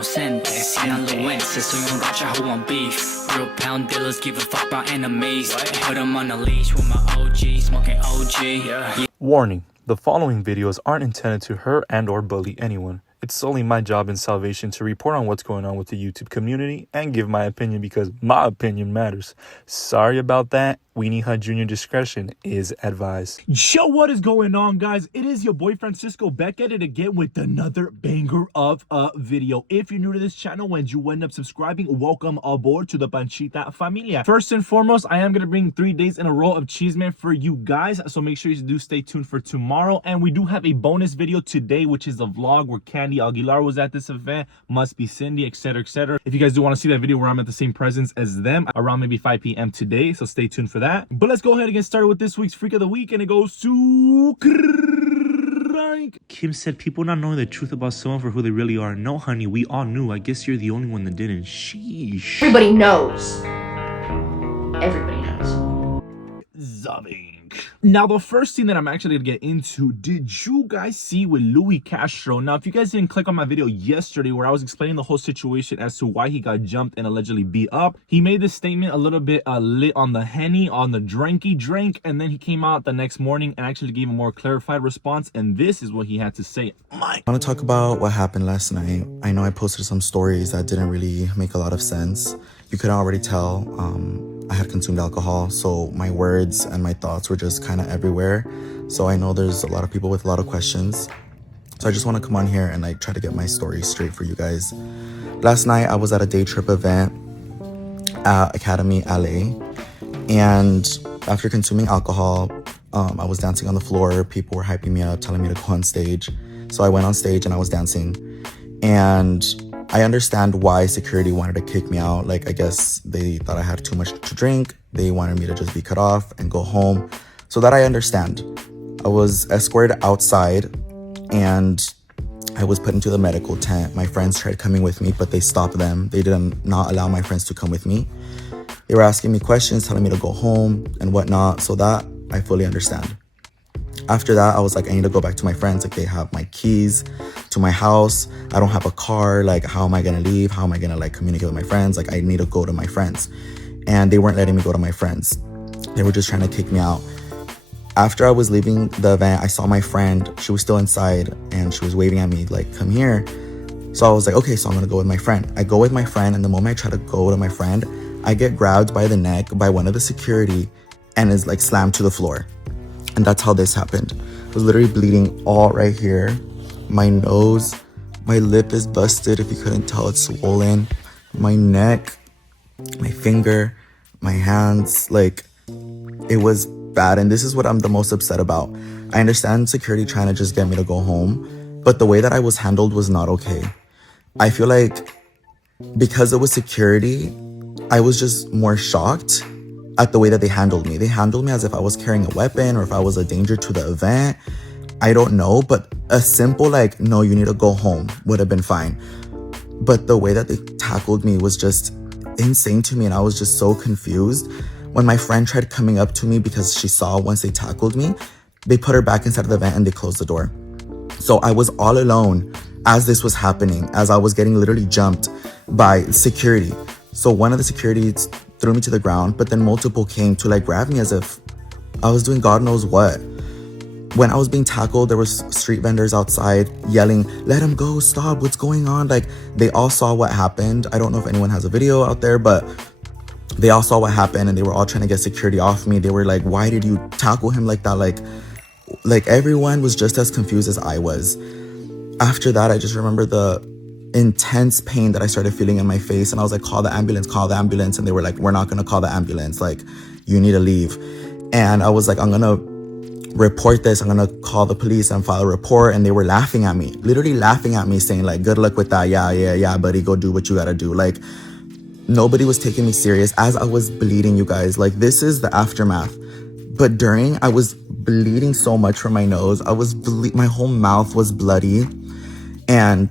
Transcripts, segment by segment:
Inocentes, soy un racha who want beef. Real pound dealers give a fuck about enemies. Put them on a leash with my OG, smoking OG. Yeah. Warning, the following videos aren't intended to hurt and or bully anyone. It's solely my job in Salvation to report on what's going on with the YouTube community and give my opinion because my opinion matters. Sorry about that. Weenie Hut Jr. discretion is advised. Yo, what is going on, guys? It is your boy Francisco back at it again with another banger of a video. If you're new to this channel and you end up subscribing, welcome aboard to the Panchita familia. First and foremost, I am going to bring 3 days in a row of Cheeseman for you guys, so make sure you do stay tuned for tomorrow. And we do have a bonus video today, which is a vlog where Candy Aguilar was at this event, Must Be Cindy, etc, etc. If you guys do want to see that video where I'm at the same presence as them around maybe 5 p.m. today, so stay tuned for that. But let's go ahead and get started with this week's Freak of the Week, and it goes to Kim said, people not knowing the truth about someone for who they really are. No, honey, we all knew. I guess you're the only one that didn't. Sheesh. Everybody knows. Everybody knows. Zobbing. Now, the first thing that I'm actually going to get into, did you guys see with Louie Castro? Now, if you guys didn't click on my video yesterday where I was explaining the whole situation as to why he got jumped and allegedly beat up, he made this statement a little bit lit on the Henny, on the dranky drink, and then he came out the next morning and actually gave a more clarified response, and this is what he had to say. I want to talk about what happened last night. I know I posted some stories that didn't really make a lot of sense. You could already tell I had consumed alcohol, so my words and my thoughts were just kind of everywhere. So I know there's a lot of people with a lot of questions. So I just want to come on here and like try to get my story straight for you guys. Last night I was at a day trip event at Academy LA, and after consuming alcohol, I was dancing on the floor. People were hyping me up, telling me to go on stage. So I went on stage and I was dancing, and I understand why security wanted to kick me out. Like, I guess they thought I had too much to drink. They wanted me to just be cut off and go home. So that I understand. I was escorted outside and I was put into the medical tent. My friends tried coming with me, but they stopped them. They did not allow my friends to come with me. They were asking me questions, telling me to go home and whatnot. So that I fully understand. After that, I was like, I need to go back to my friends. Like, they have my keys to my house. I don't have a car. Like, how am I going to leave? How am I going to like communicate with my friends? Like, I need to go to my friends. And they weren't letting me go to my friends. They were just trying to kick me out. After I was leaving the event, I saw my friend. She was still inside and she was waving at me like, come here. So I was like, okay, so I'm going to go with my friend. I go with my friend, and the moment I try to go to my friend, I get grabbed by the neck by one of the security and is like slammed to the floor. And that's how this happened. I was literally bleeding all right here. My nose, my lip is busted. If you couldn't tell, it's swollen. My neck, my finger, my hands, like, it was bad. And this is what I'm the most upset about. I understand security trying to just get me to go home, but the way that I was handled was not okay. I feel like because it was security, I was just more shocked at the way that they handled me. They handled me as if I was carrying a weapon or if I was a danger to the event. I don't know, but a simple like, no, you need to go home would have been fine. But the way that they tackled me was just insane to me, and I was just so confused. When my friend tried coming up to me because she saw once they tackled me, they put her back inside of the event and they closed the door. So I was all alone as this was happening, as I was getting literally jumped by security. So one of the securities threw me to the ground, but then multiple came to like grab me as if I was doing God knows what. When I was being tackled, there was street vendors outside yelling, let him go, stop, what's going on? Like, they all saw what happened. I don't know if anyone has a video out there, but they all saw what happened and they were all trying to get security off me. They were like, why did you tackle him like that? Like everyone was just as confused as I was. After that, I just remember the intense pain that I started feeling in my face, and I was like, call the ambulance, call the ambulance. And they were like, we're not gonna call the ambulance, like, you need to leave. And I was like, I'm gonna report this, I'm gonna call the police and file a report. And they were laughing at me, literally laughing at me, saying like, good luck with that, yeah buddy, go do what you gotta do. Like, nobody was taking me serious as I was bleeding, you guys. Like, this is the aftermath. But during, I was bleeding so much from my nose. My whole mouth was bloody. And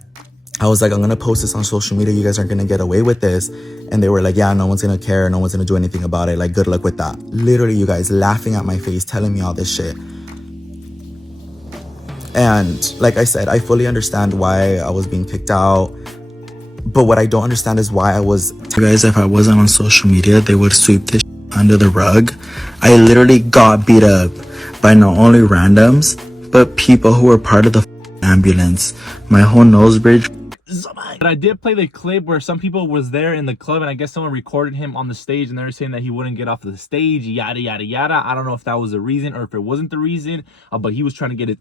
I was like, I'm going to post this on social media. You guys aren't going to get away with this. And they were like, yeah, no one's going to care. No one's going to do anything about it. Like, good luck with that. Literally, you guys laughing at my face, telling me all this shit. And like I said, I fully understand why I was being kicked out. But what I don't understand is why I was... You guys, if I wasn't on social media, they would sweep this under the rug. I literally got beat up by not only randoms, but people who were part of the ambulance. My whole nose bridge. But I did play the clip where some people was there in the club, and I guess someone recorded him on the stage, and they were saying that he wouldn't get off the stage, yada yada yada. I don't know if that was the reason or if it wasn't the reason, but he was trying to get it.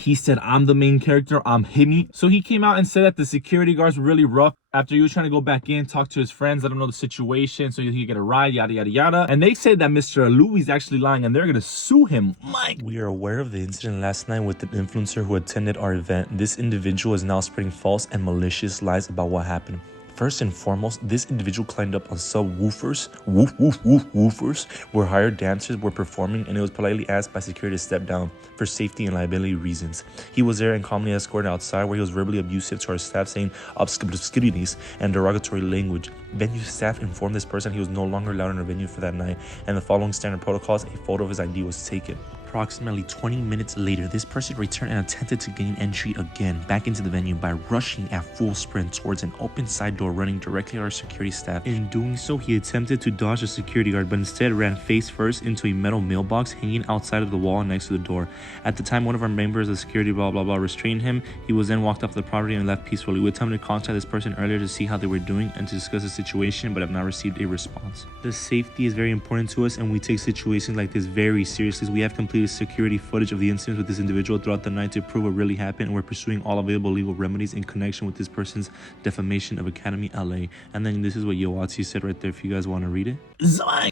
He said, I'm the main character, I'm Himi. So he came out and said that the security guards were really rough after he was trying to go back in, talk to his friends, let them know the situation so he could get a ride, yada yada yada. And they say that Mr. Louie is actually lying, and they're gonna sue him. Mike, we are aware of the incident last night with an influencer who attended our event. This individual is now spreading false and malicious lies about what happened. First and foremost, this individual climbed up on subwoofers, woofers, where hired dancers were performing, and it was politely asked by security to step down for safety and liability reasons. He was there and calmly escorted outside, where he was verbally abusive to our staff, saying obscurities and derogatory language. Venue staff informed this person he was no longer allowed in our venue for that night, and the following standard protocols, a photo of his ID was taken. Approximately 20 minutes later, this person returned and attempted to gain entry again back into the venue by rushing at full sprint towards an open side door running directly at our security staff. In doing so, he attempted to dodge the security guard, but instead ran face first into a metal mailbox hanging outside of the wall next to the door. At the time, one of our members of security restrained him. He was then walked off the property and left peacefully. We attempted to contact this person earlier to see how they were doing and to discuss the situation, but have not received a response. The safety is very important to us, and we take situations like this very seriously. We have completed security footage of the incidents with this individual throughout the night to prove what really happened, and we're pursuing all available legal remedies in connection with this person's defamation of Academy LA. And then this is what Yoatsi said right there if you guys want to read it.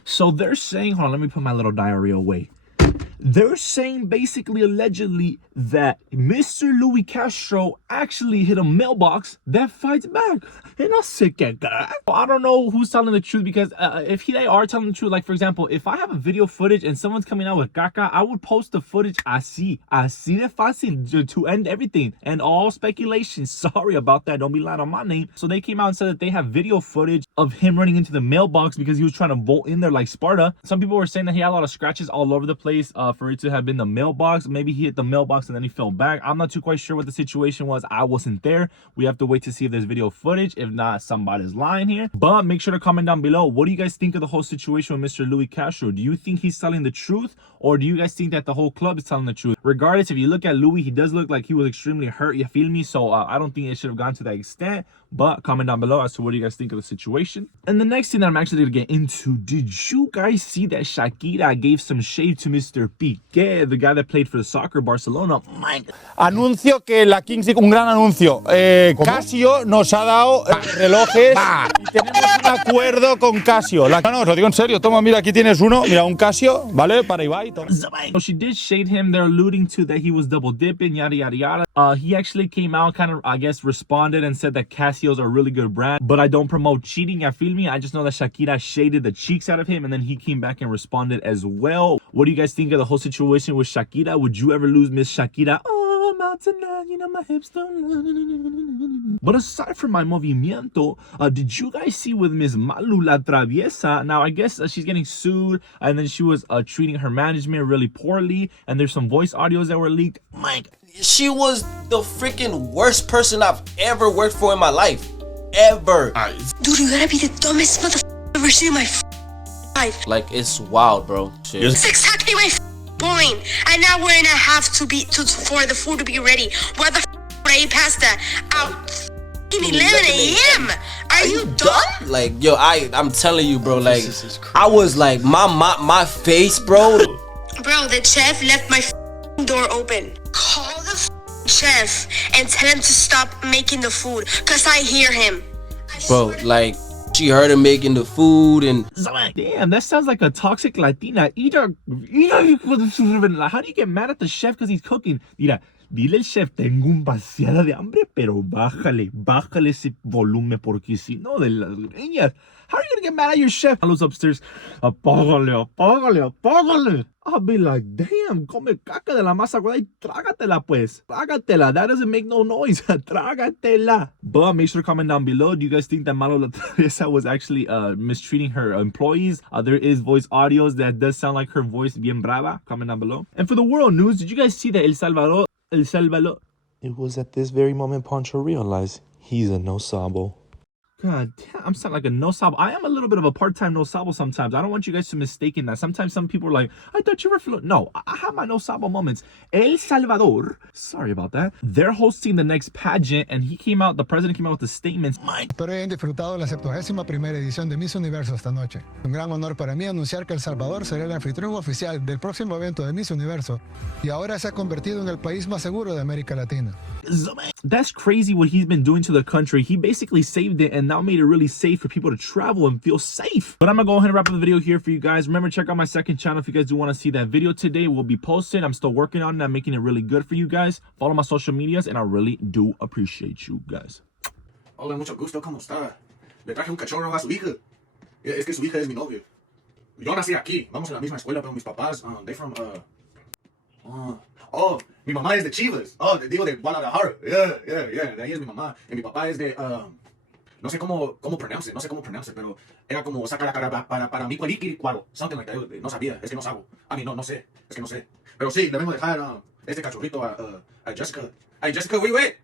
So they're saying, hold on, let me put my little diary away. They're saying basically allegedly that Mr. Louie Castro actually hit a mailbox that fights back. And I don't know who's telling the truth, because if they are telling the truth, like for example, if I have a video footage and someone's coming out with caca, I would post the footage así de fácil to end everything and all speculation. Sorry about that, don't be lying on my name. So they came out and said that they have video footage of him running into the mailbox because he was trying to bolt in there like Sparta. Some people were saying that he had a lot of scratches all over the place for it to have been the mailbox. Maybe he hit the mailbox and then he fell back. I'm not too quite sure what the situation was. I wasn't there. We have to wait to see if there's video footage. If not, somebody's lying here. But make sure to comment down below, what do you guys think of the whole situation with Mr. Louie Castro? Do you think he's telling the truth, or do you guys think that the whole club is telling the truth? Regardless, if you look at Louie, he does look like he was extremely hurt, you feel me? So I don't think it should have gone to that extent. But comment down below as to what do you guys think of the situation. And the next thing that I'm actually going to get into, did you guys see that Shakira gave some shade to Mr. Piqué, the guy that played for the soccer Barcelona? Anuncio que la Kings, un gran anuncio. Casio nos ha dado relojes y tenemos un acuerdo con Casio. No, os lo digo en serio. Toma, mira, aquí tienes uno. Mira, un Casio, ¿vale? Para Ibai. So she did shade him. They're alluding to that he was double dipping, yada, yada, yada. He actually came out, kind of, I guess, responded and said that Casios are a really good brand, but I don't promote cheating. I feel me? I just know that Shakira shaded the cheeks out of him, and then he came back and responded as well. What do you guys think of the whole situation with Shakira? Would you ever lose Miss Shakira? Oh, I'm out tonight, you know my hips don't. But aside from my movimiento, did you guys see with Miss Malu Trevejo? Now I guess she's getting sued, and then she was treating her management really poorly, and there's some voice audios that were leaked. Mike, she was the freaking worst person I've ever worked for in my life. Ever. Dude, you gotta be the dumbest motherfucker I've ever seen in my life. Like, it's wild, bro. Shit. That's exactly my point. And now we're gonna have to be for the food to be ready. Why the would I eat pasta out 11 a.m.? Are you dumb? Like, yo, I'm telling you, bro. Like, I was like, my face, bro. Bro, the chef left my door open. Call the chef and tell him to stop making the food, cause I hear him. Bro, like, she heard him making the food and... Damn, that sounds like a toxic Latina. How do you get mad at the chef because he's cooking? Mira, dile al chef, tengo un vaciada de hambre, pero bájale ese volumen, porque si no, de las greñas. How are you gonna get mad at your chef? I was upstairs, apágale. I'll be like, damn, come caca de la masa, güey, trágatela pues. Trágatela, that doesn't make no noise. Trágatela. But make sure to comment down below, do you guys think that Malu Trevejo was actually mistreating her employees? There is voice audios that does sound like her voice bien brava. Comment down below. And for the world news, did you guys see that El Salvador? It was at this very moment Pancho realized He's a no sabo. God damn, I'm sounding like a no sabo. I am a little bit of a part-time no sabo sometimes. I don't want you guys to mistake that. Sometimes some people are like, I thought you were fluent. No, I have my no sabo moments. El Salvador, sorry about that. They're hosting the next pageant, and the president came out with the statements. Espero hayan disfrutado la 71ª edición de Miss Universo esta noche. Un gran honor para mí anunciar que El Salvador será el anfitrión oficial del próximo evento de Miss Universo y ahora se ha convertido en el país más seguro de América Latina. That's crazy what he's been doing to the country. He basically saved it and now made it really safe for people to travel and feel safe. But I'm gonna go ahead and wrap up the video here for you guys. Remember, check out my second channel if you guys do want to see that video today. It will be posted. I'm still working on it. I'm making it really good for you guys. Follow my social medias and I really do appreciate you guys. Hola, mucho gusto, ¿cómo está? Le traje un cachorro a su hija. Es que su hija es mi novio. Yo nací aquí. Vamos a la misma escuela, pero mis papás, they from, oh, mi mamá es de Chivas. Oh, digo de Guadalajara. Yeah, de ahí es mi mamá. Y mi papá es de, no sé cómo pronounce, pero era como sacar la cara para mi cualiquiricuaro. Something like that. No sabía, es que no sabo. No sé, es que no sé. Pero sí, le vengo a dejar este cachorrito a Jessica. Hey, Jessica, wait.